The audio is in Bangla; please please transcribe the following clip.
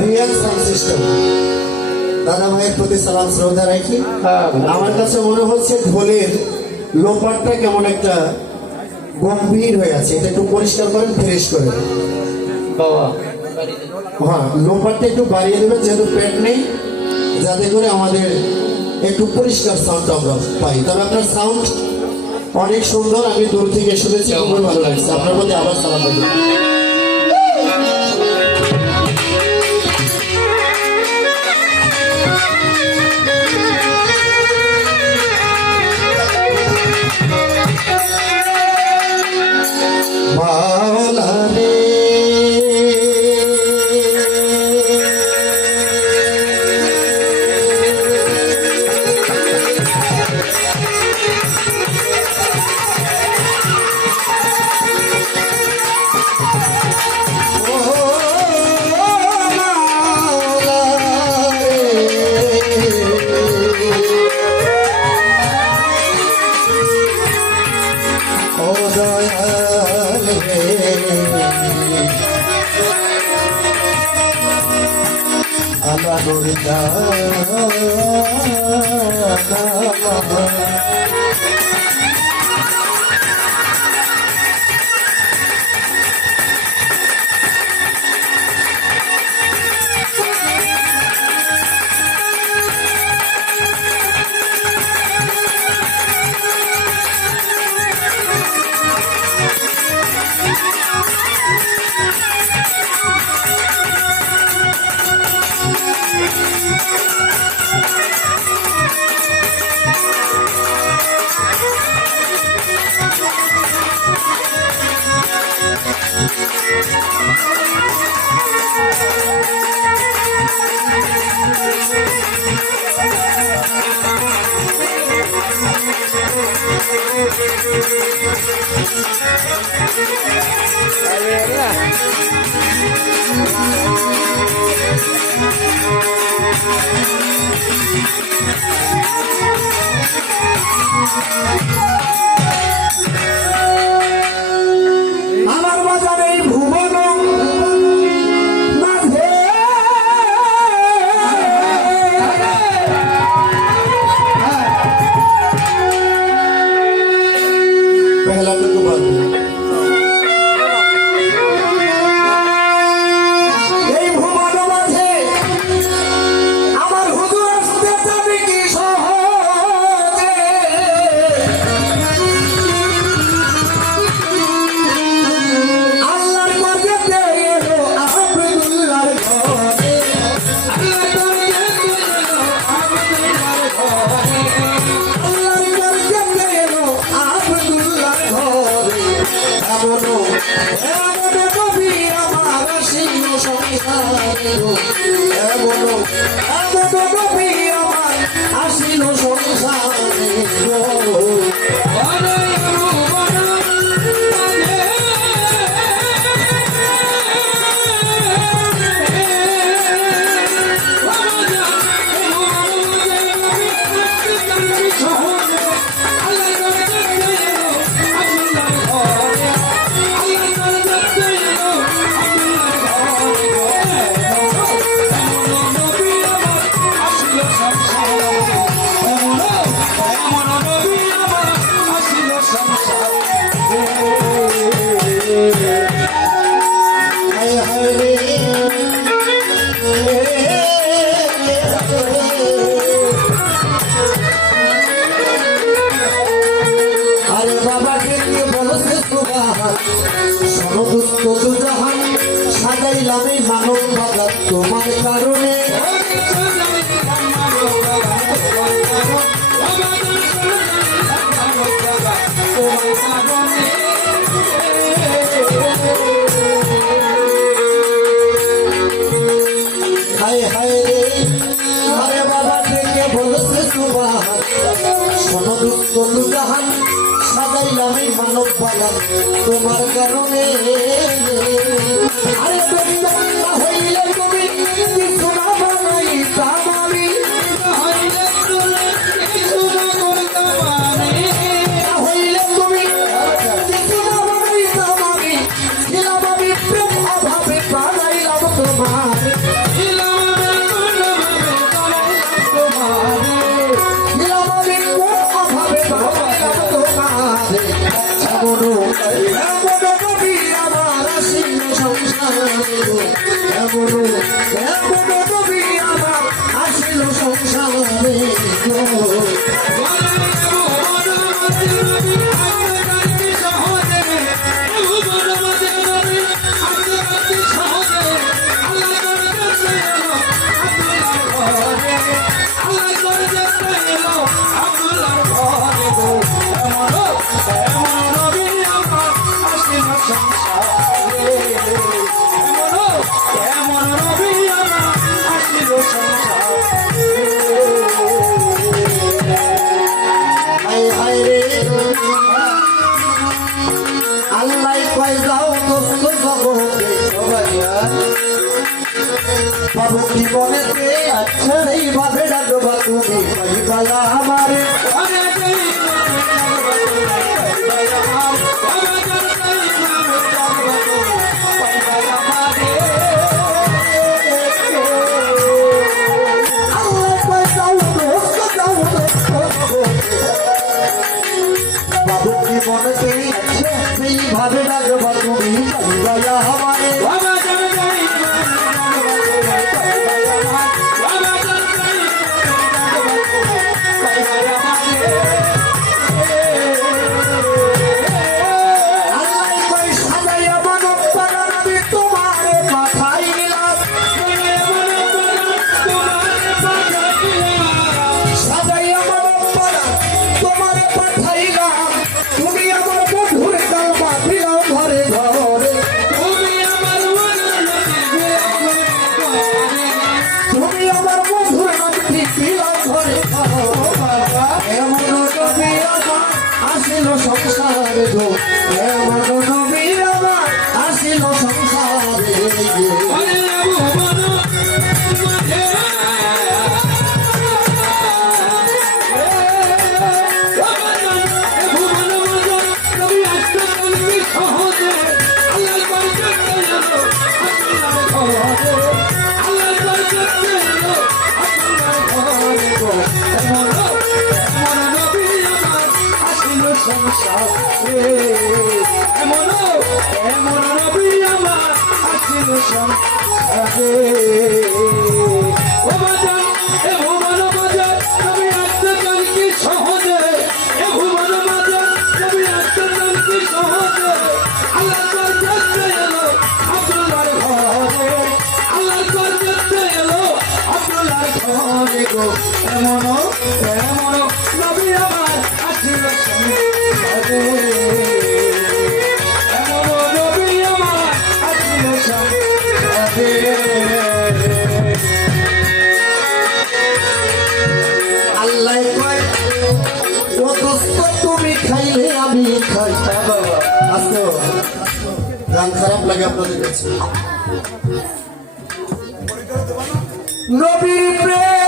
রিয়েল সাউন্ড সিস্টেম দাদা ভাইয়ের প্রতি সালাম শ্রদ্ধা রাখি। আমার কাছে মনে হচ্ছে ঢোলের লোপারটা কেমন একটা গম্ভীর হয়ে আছে, এটা একটু পরিষ্কার করেন, ফ্রেশ করেন বাবা। হ্যাঁ, লোপারটা একটু বাড়িয়ে দেবেন যেহেতু পেট নেই, যাতে করে আমাদের একটু পরিষ্কার সাউন্ড আমরা পাই। তবে আপনার সাউন্ড অনেক সুন্দর, আমি দূর থেকে শুনেছি, খুবই ভালো লাগছে। আপনার প্রতি আবার সালাম রাখি। আমার বাজারে ভুবন মাঝে পহলাটুকু বাজবে। এই ভুবন মাঝে আমার হুজুর আসতে যাবে কি সহজে, আল্লাহর মর্যাদা এলো আব্দুল্লাহর ঘরে, আল্লাহর মর্যাদা এলো আব্দুল্লাহর ঘরে। এমনও এমনও নবী আমার আসিল সংসারে, এমনও এমনও নবী আমার আসিল সংসারে। আরে বাবাকে নিয়ে বলছে সমস্ত জাহান সাজাইলাম এই মানব বাজার তোমার কারণে। হায় হায় রে, আরে বাবা থেকে বলছে সুবহান, শোনো দুঃখ জাহান সাজাইলাম এই মানব বাজার তোমার কারণে। আরে হইলে তুমি কিছু না বানাইতাম আমি, হইলে তুমি কিছু না বানাইতাম আমি, ছিলাম আমি প্রেম অভাবে বানাইলাম তোমার। গো এমন এমন নবী আমার আসিল সংসারে গো আল্লাহ কয় যাও দোস্ত জগতে বাবু কি বলেছে আচ্ছা এইভাবে ডাকবা তুমি পাইবা আমারে বাবু কি বলেছে এইভাবে ডাকবা তুমি পাইবা আমারে সংসারে গো এমন নবী আমার আসিল সংসারে এমন এমন নবী আমার আসিল সংসারে ও বাজান এ ভুবন বাজার নবী আসতে চান কি সহজে এ ভুবন বাজার নবী আসতে চান কি সহজে আল্লাহ তোর দেখতে এলো আব্দুল্লাহর ঘরে আল্লাহ তোর দেখতে এলো আব্দুল্লাহর ঘরে গো এমন এমন নবী আমার আসিল সংসারে আল্লাহ কয় ও দোস্ত তুমি খাইলে আমি খাই বাবা আসো গান খারাপ লাগে আপনাদের কাছে নবীর প্রেম